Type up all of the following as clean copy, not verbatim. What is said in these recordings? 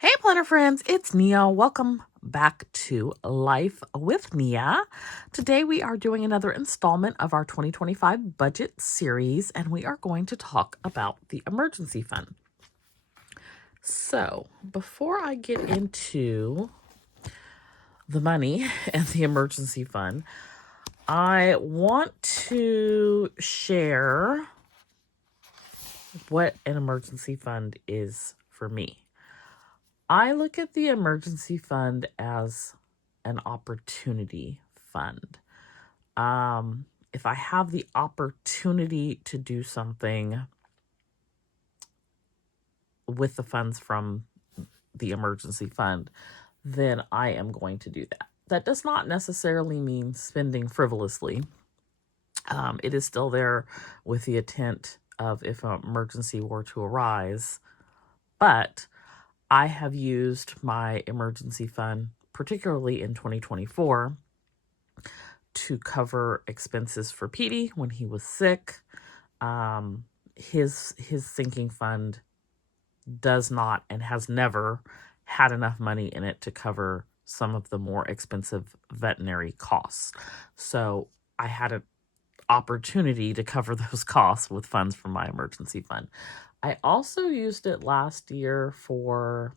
Hey, planner friends, it's Nia. Welcome back to Life with Nia. Today we are doing another installment of our 2025 budget series, and we are going to talk about the emergency fund. So, before I get into the money and the emergency fund, I want to share what an emergency fund is for me. I look at the emergency fund as an opportunity fund. If I have the opportunity to do something with the funds from the emergency fund, then I am going to do that. That does not necessarily mean spending frivolously. It is still there with the intent of if an emergency were to arise, but I have used my emergency fund, particularly in 2024, to cover expenses for Petey when he was sick. His sinking fund does not and has never had enough money in it to cover some of the more expensive veterinary costs. So I had an opportunity to cover those costs with funds from my emergency fund. I also used it last year for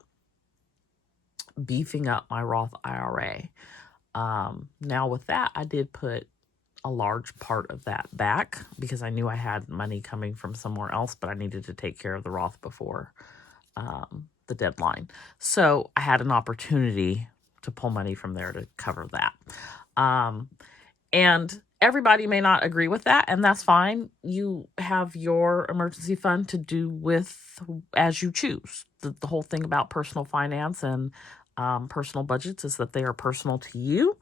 beefing up my Roth IRA. Now with that, I did put a large part of that back because I knew I had money coming from somewhere else, but I needed to take care of the Roth before the deadline. So I had an opportunity to pull money from there to cover that. And everybody may not agree with that, and that's fine. You have your emergency fund to do with as you choose. The whole thing about personal finance and personal budgets is that they are personal to you.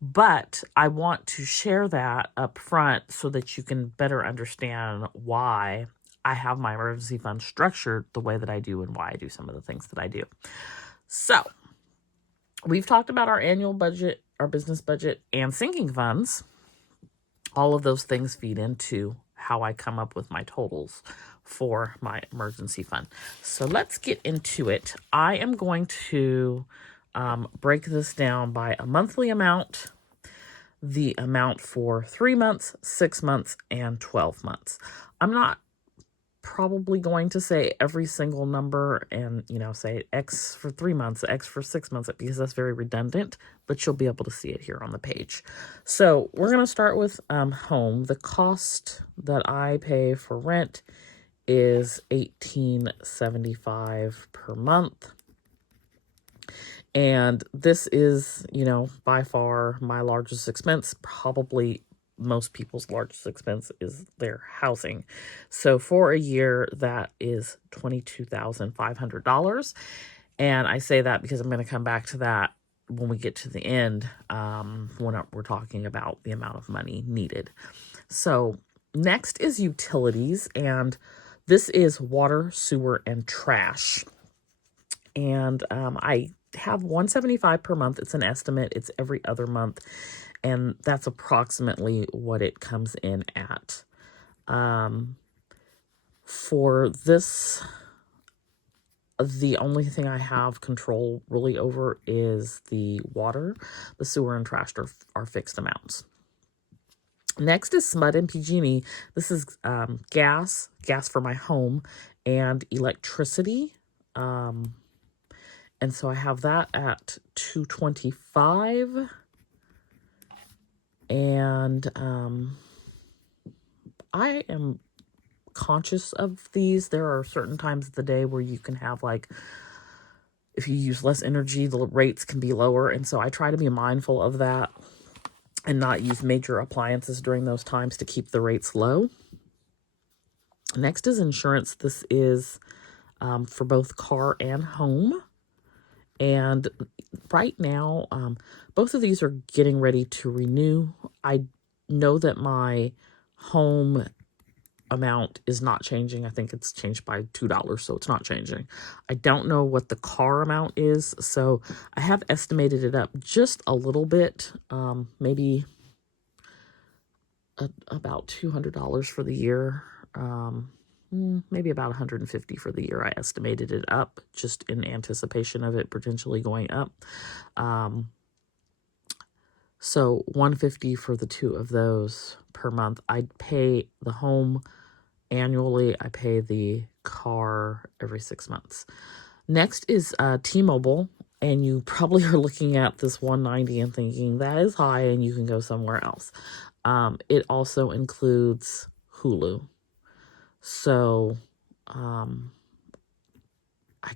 But I want to share that up front so that you can better understand why I have my emergency fund structured the way that I do and why I do some of the things that I do. So we've talked about our annual budget, our business budget, and sinking funds. All of those things feed into how I come up with my totals for my emergency fund. So let's get into it. I am going to break this down by a monthly amount, the amount for 3 months, 6 months, and 12 months. I'm not probably going to say every single number and, say X for 3 months, X for 6 months, because that's very redundant, but you'll be able to see it here on the page. So we're going to start with home. The cost that I pay for rent is $18.75 per month. And this is, by far my largest expense. Probably most people's largest expense is their housing. So for a year, that is $22,500. And I say that because I'm going to come back to that when we get to the end, when we're talking about the amount of money needed. So next is utilities, and this is water, sewer, and trash. And I have $175 per month. It's an estimate. It's every other month. And that's approximately what it comes in at. For this, the only thing I have control really over is the water. The sewer and trash are fixed amounts. Next is SMUD and PG&E. This is gas for my home, and electricity. And so I have that at $225. And I am conscious of these. There are certain times of the day where you can have, if you use less energy, the rates can be lower. And so I try to be mindful of that and not use major appliances during those times to keep the rates low. Next is insurance. This is for both car and home. And right now, both of these are getting ready to renew. I know that my home amount is not changing. I think it's changed by $2, so it's not changing. I don't know what the car amount is, so I have estimated it up just a little bit, maybe about $200 for the year. maybe about 150 for the year. I estimated it up just in anticipation of it potentially going up. So 150 for the two of those per month. I'd pay the home annually. I pay the car every 6 months. Next is T-Mobile, and you probably are looking at this 190 and thinking that is high and you can go somewhere else. It also includes Hulu. So I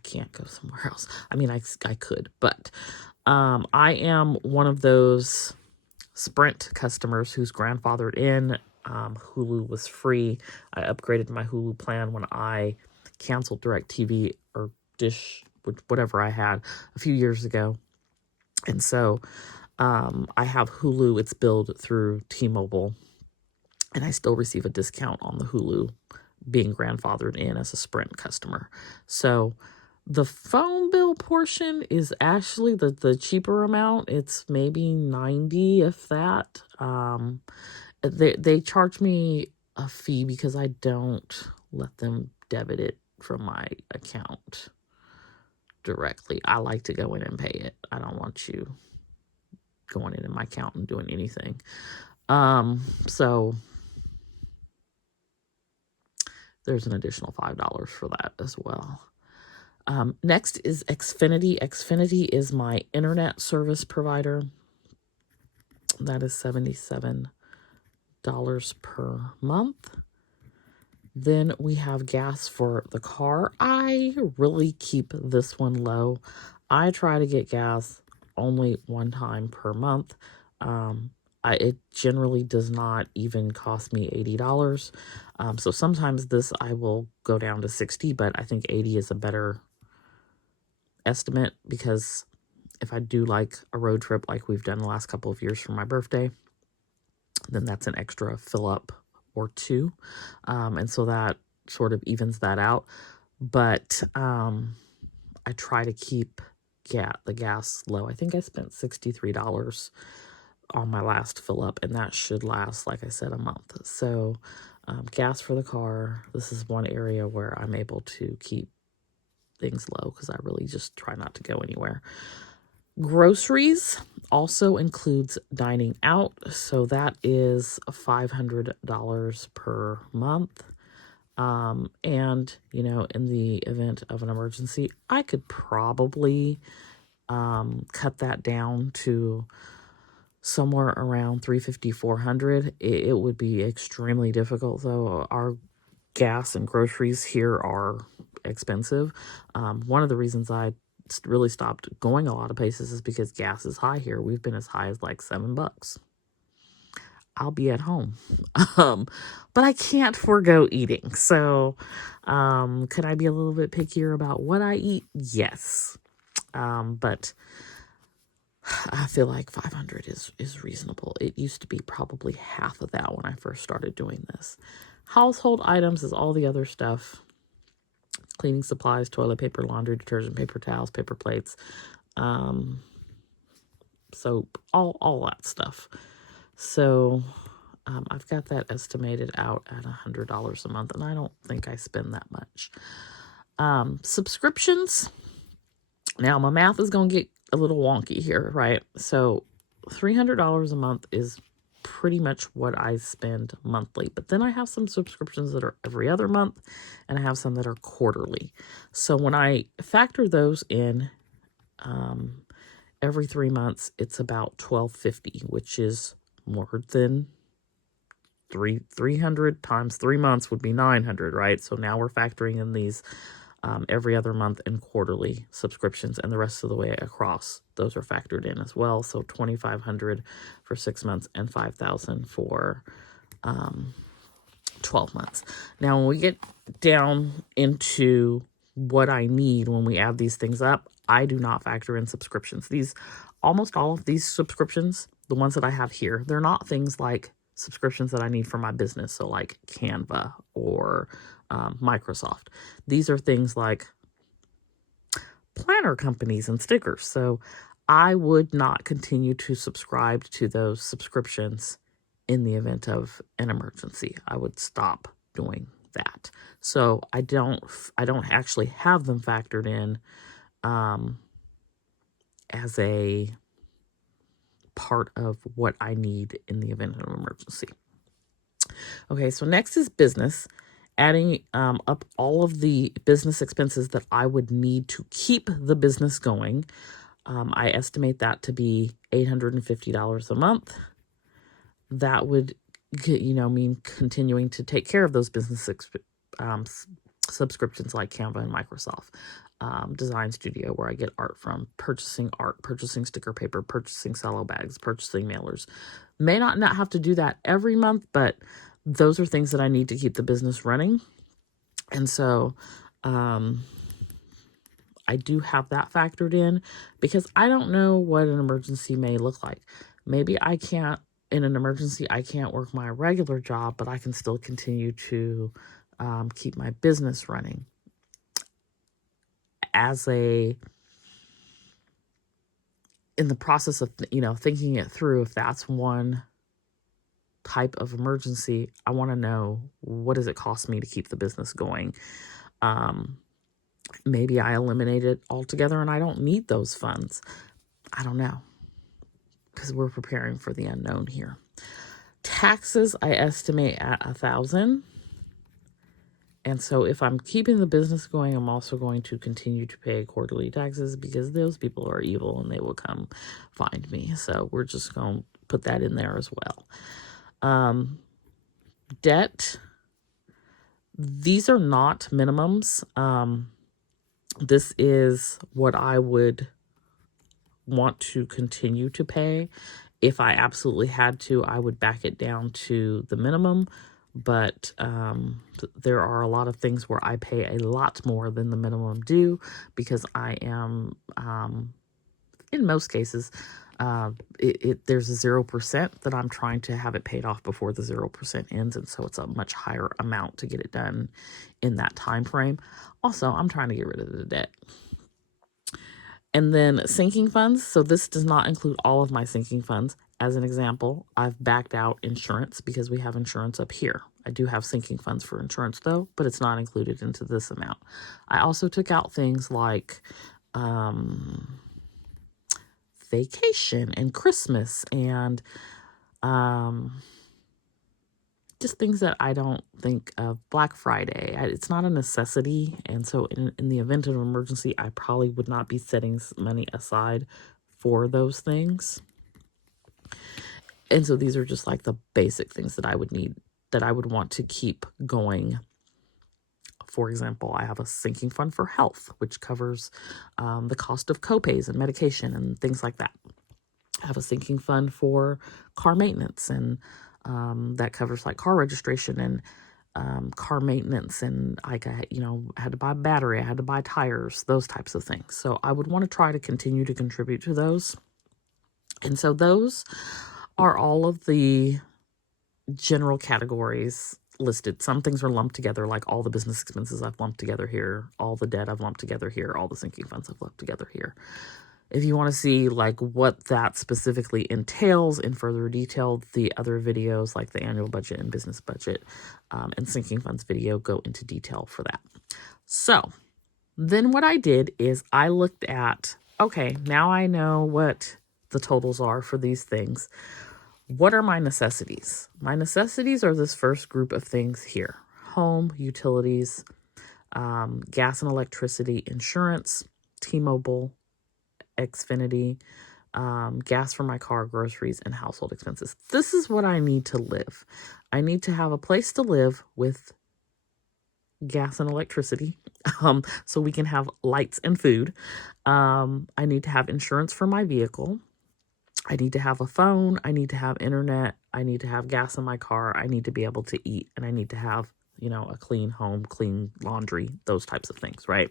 can't go somewhere else. I mean, I could, but I am one of those Sprint customers who's grandfathered in. Hulu was free. I upgraded my Hulu plan when I canceled DirecTV or Dish, whatever I had a few years ago. And so I have Hulu. It's billed through T-Mobile, and I still receive a discount on the Hulu being grandfathered in as a Sprint customer. So the phone bill portion is actually the cheaper amount. It's maybe $90, if that. They charge me a fee because I don't let them debit it from my account directly. I like to go in and pay it. I don't want you going in my account and doing anything. So there's an additional $5 for that as well. Next is Xfinity. Xfinity is my internet service provider. That is $77 per month. Then we have gas for the car. I really keep this one low. I try to get gas only one time per month. It generally does not even cost me $80. So sometimes this I will go down to 60, but I think 80 is a better estimate, because if I do like a road trip like we've done the last couple of years for my birthday, then that's an extra fill up or two. And so that sort of evens that out. But I try to keep the gas low. I think I spent $63 on my last fill up, and that should last, like I said, a month. So gas for the car, this is one area where I'm able to keep things low because I really just try not to go anywhere. Groceries also includes dining out, so that is $500 per month. And, in the event of an emergency, I could probably cut that down to somewhere around $350, $400. It would be extremely difficult, though. Our gas and groceries here are expensive. One of the reasons I really stopped going a lot of places is because gas is high here. We've been as high as like $7. I'll be at home. But I can't forego eating. So, could I be a little bit pickier about what I eat? Yes. But I feel like 500 is reasonable. It used to be probably half of that when I first started doing this. Household items is all the other stuff. Cleaning supplies, toilet paper, laundry detergent, paper towels, paper plates, soap, all that stuff. So I've got that estimated out at $100 a month, and I don't think I spend that much. Subscriptions. Now, my math is going to get a little wonky here, right? So $300 a month is pretty much what I spend monthly. But then I have some subscriptions that are every other month, and I have some that are quarterly. So when I factor those in, every 3 months, it's about $1,250, which is more than 300 times 3 months would be 900, right? So now we're factoring in these every other month and quarterly subscriptions, and the rest of the way across, those are factored in as well. So $2,500 for 6 months and $5,000 for 12 months. Now, when we get down into what I need when we add these things up, I do not factor in subscriptions. Almost all of these subscriptions, the ones that I have here, they're not things like subscriptions that I need for my business. So like Canva or Microsoft. These are things like planner companies and stickers. So I would not continue to subscribe to those subscriptions in the event of an emergency. I would stop doing that. So I don't actually have them factored in as a part of what I need in the event of an emergency. Okay, so next is business. Adding up all of the business expenses that I would need to keep the business going. I estimate that to be $850 a month. That would, mean continuing to take care of those business subscriptions like Canva and Microsoft Design Studio, where I get art, purchasing sticker paper, purchasing cello bags, purchasing mailers. May not have to do that every month, but those are things that I need to keep the business running. And so I do have that factored in, because I don't know what an emergency may look like. Maybe in an emergency, I can't work my regular job, but I can still continue to keep my business running. In the process of, thinking it through, if that's one type of emergency, I want to know, what does it cost me to keep the business going? Maybe I eliminate it altogether and I don't need those funds. I don't know, because we're preparing for the unknown here. Taxes, I estimate at $1,000. And so if I'm keeping the business going, I'm also going to continue to pay quarterly taxes, because those people are evil and they will come find me. So we're just going to put that in there as well. Debt, these are not minimums. This is what I would want to continue to pay. If I absolutely had to, I would back it down to the minimum. But there are a lot of things where I pay a lot more than the minimum due, because I am, in most cases, there's a 0% that I'm trying to have it paid off before the 0% ends. And so it's a much higher amount to get it done in that time frame. Also, I'm trying to get rid of the debt. And then sinking funds. So this does not include all of my sinking funds. As an example, I've backed out insurance because we have insurance up here. I do have sinking funds for insurance though, but it's not included into this amount. I also took out things like vacation and Christmas and just things that I don't think of. Black Friday, it's not a necessity. And so in the event of an emergency, I probably would not be setting money aside for those things. And so these are just like the basic things that I would need, that I would want to keep going. For example, I have a sinking fund for health, which covers the cost of copays and medication and things like that. I have a sinking fund for car maintenance, and that covers like car registration and car maintenance, and I had to buy a battery, I had to buy tires, those types of things. So I would want to try to continue to contribute to those. And so those are all of the general categories listed. Some things are lumped together, like all the business expenses I've lumped together here, all the debt I've lumped together here, all the sinking funds I've lumped together here. If you want to see like what that specifically entails in further detail, the other videos like the annual budget and business budget and sinking funds video go into detail for that. So then what I did is I looked at, okay, now I know what the totals are for these things. What are my necessities? My necessities are this first group of things here: home, utilities, gas and electricity, insurance, T-Mobile, Xfinity, gas for my car, groceries, and household expenses. This is what I need to live. I need to have a place to live with gas and electricity, so we can have lights and food. I need to have insurance for my vehicle. I need to have a phone. I need to have internet. I need to have gas in my car. I need to be able to eat, and I need to have, a clean home, clean laundry, those types of things, right?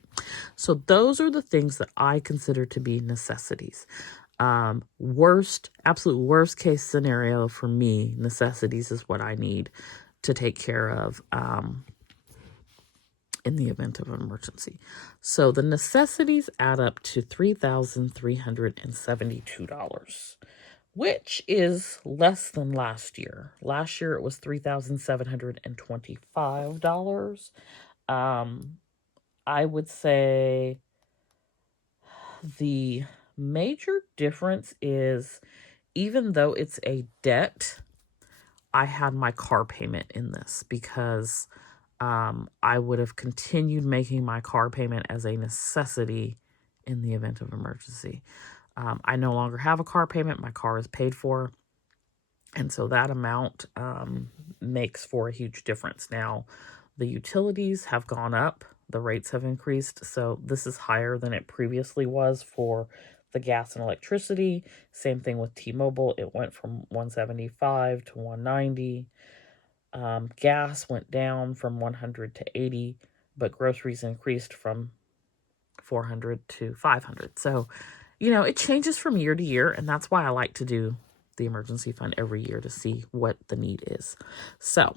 So those are the things that I consider to be necessities. Absolute worst case scenario for me, necessities is what I need to take care of in the event of an emergency. So the necessities add up to $3,372, which is less than last year. Last year it was $3,725. I would say the major difference is, even though it's a debt, I had my car payment in this because I would have continued making my car payment as a necessity in the event of emergency. I no longer have a car payment. My car is paid for. And so that amount makes for a huge difference. Now, the utilities have gone up. The rates have increased. So this is higher than it previously was for the gas and electricity. Same thing with T-Mobile. It went from $175 to $190. Gas went down from $100 to $80, but groceries increased from $400 to $500. So, it changes from year to year, and that's why I like to do the emergency fund every year to see what the need is. So,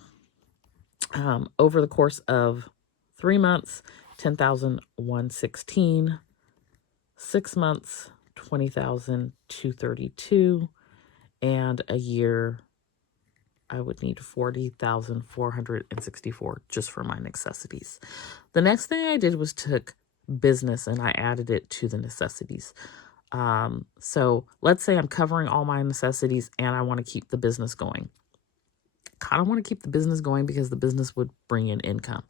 over the course of 3 months, $10,116, 6 months, $20,232, and a year, I would need $40,464 just for my necessities. The next thing I did was took business and I added it to the necessities. So let's say I'm covering all my necessities and I want to keep the business going. Kind of want to keep the business going because the business would bring in income.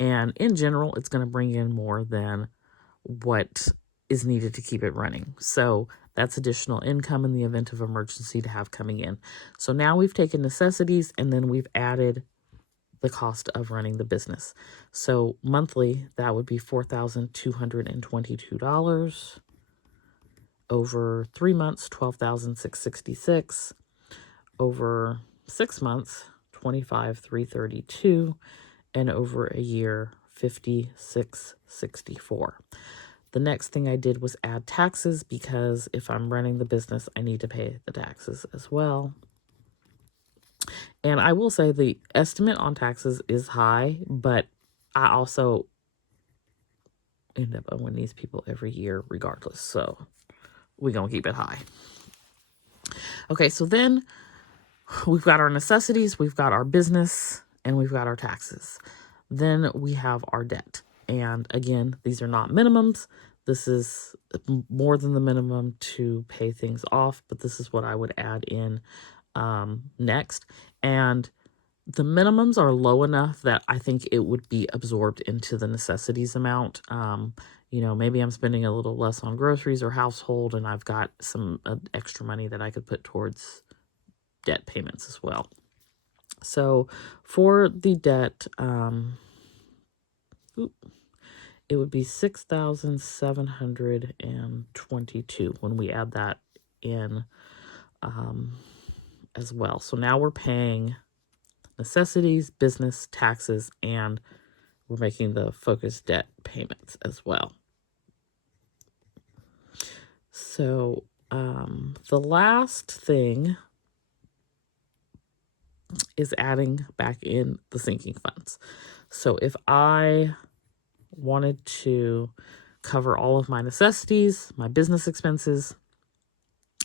And in general, it's going to bring in more than what is needed to keep it running. So that's additional income in the event of emergency to have coming in. So now we've taken necessities and then we've added the cost of running the business. So monthly, that would be $4,222. Over 3 months, $12,666. Over 6 months, $25,332. And over a year, $56,664. The next thing I did was add taxes because if I'm running the business, I need to pay the taxes as well. And I will say the estimate on taxes is high, but I also end up owing these people every year regardless. So we're going to keep it high. Okay, so then we've got our necessities, we've got our business, and we've got our taxes. Then we have our debt. And again, these are not minimums. This is more than the minimum to pay things off, but this is what I would add in next. And the minimums are low enough that I think it would be absorbed into the necessities amount. Maybe I'm spending a little less on groceries or household, and I've got some extra money that I could put towards debt payments as well. So for the debt, it would be $6,722 when we add that in as well. So now we're paying necessities, business, taxes, and we're making the focused debt payments as well. So the last thing is adding back in the sinking funds. So if I wanted to cover all of my necessities, my business expenses,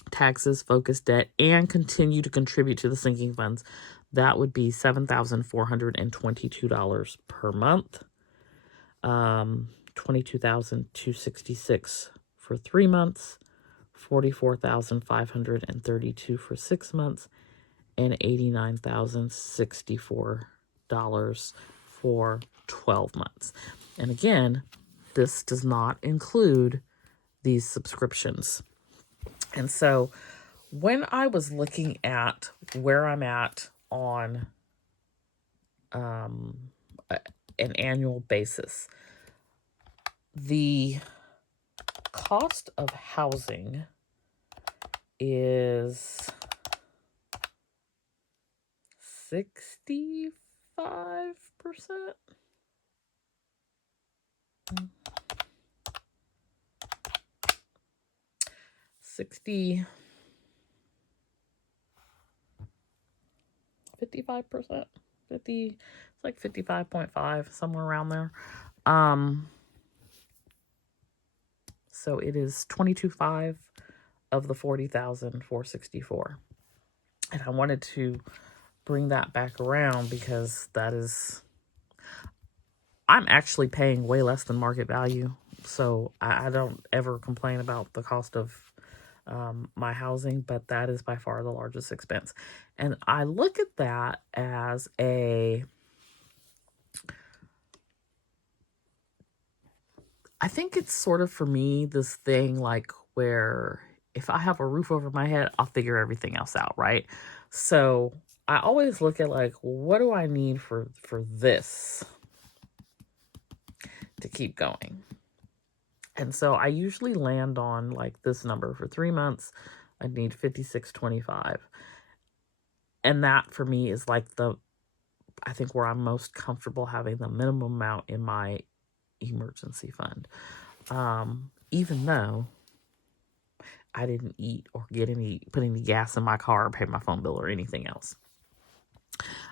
taxes, focused debt, and continue to contribute to the sinking funds, that would be $7,422 per month. $22,266 for 3 months, $44,532 for 6 months, and $89,064 for 12 months. And again, this does not include these subscriptions. And so when I was looking at where I'm at on an annual basis, the cost of housing is 65%. 55%, 50, it's like 55.5, somewhere around there. So it is $22,500 of the $40,464. And I wanted to bring that back around because I'm actually paying way less than market value. So I don't ever complain about the cost of my housing, but that is by far the largest expense. And I look at that as I think it's sort of for me this thing like where if I have a roof over my head, I'll figure everything else out, right? So I always look at like, what do I need for this to keep going? And so I usually land on like this number for 3 months. I need $56.25. And that for me is like I think where I'm most comfortable having the minimum amount in my emergency fund. Even though I didn't eat or put any gas in my car or pay my phone bill or anything else,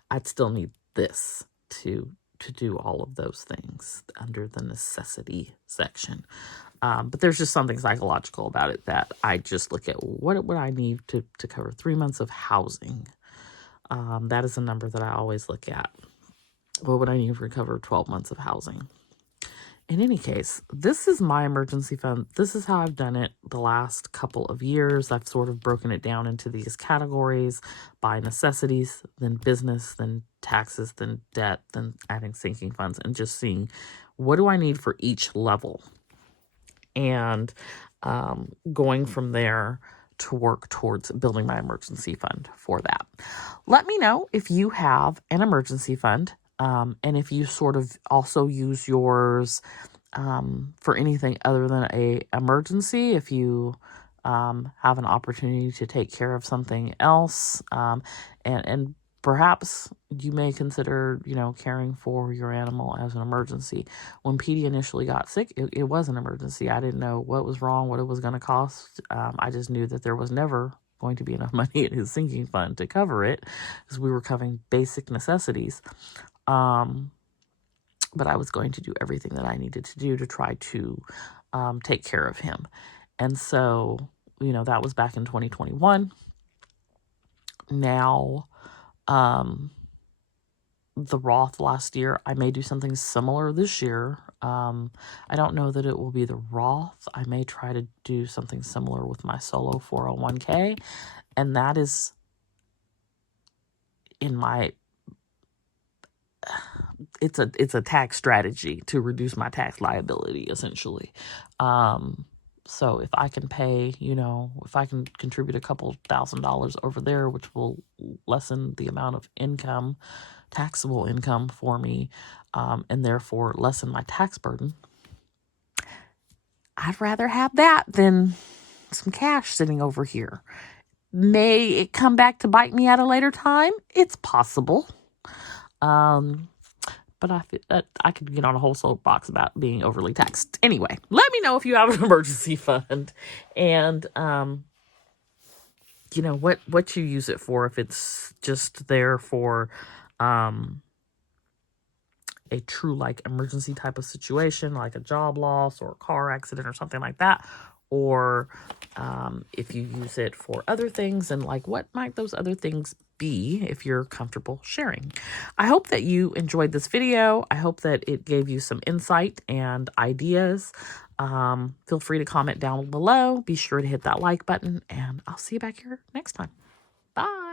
I'd still need this to do all of those things under the necessity section. But there's just something psychological about it that I just look at what would I need to cover 3 months of housing. That is a number that I always look at. What would I need to cover 12 months of housing? In any case, this is my emergency fund. This is how I've done it the last couple of years. I've sort of broken it down into these categories by necessities, then business, then taxes, then debt, then adding sinking funds, and just seeing what do I need for each level. And going from there to work towards building my emergency fund for that. Let me know if you have an emergency fund. And if you sort of also use yours for anything other than a emergency, if you have an opportunity to take care of something else, and perhaps you may consider, caring for your animal as an emergency. When Petey initially got sick, it was an emergency. I didn't know what was wrong, what it was going to cost. I just knew that there was never going to be enough money in his sinking fund to cover it because we were covering basic necessities. But I was going to do everything that I needed to do to try to take care of him. And so, that was back in 2021. Now, the Roth last year, I may do something similar this year. I don't know that it will be the Roth. I may try to do something similar with my solo 401k. And that is it's a tax strategy to reduce my tax liability, essentially. So if I can pay, if I can contribute a couple $1,000s over there, which will lessen the amount of income, taxable income for me, and therefore lessen my tax burden, I'd rather have that than some cash sitting over here. May it come back to bite me at a later time? It's possible. But I feel that I could get on a whole soapbox about being overly taxed. Anyway, let me know if you have an emergency fund and, what you use it for. If it's just there for a true emergency type of situation, like a job loss or a car accident or something like that, or if you use it for other things, and what might those other things be if you're comfortable sharing. I hope that you enjoyed this video. I hope that it gave you some insight and ideas. Feel free to comment down below. Be sure to hit that like button, and I'll see you back here next time. Bye.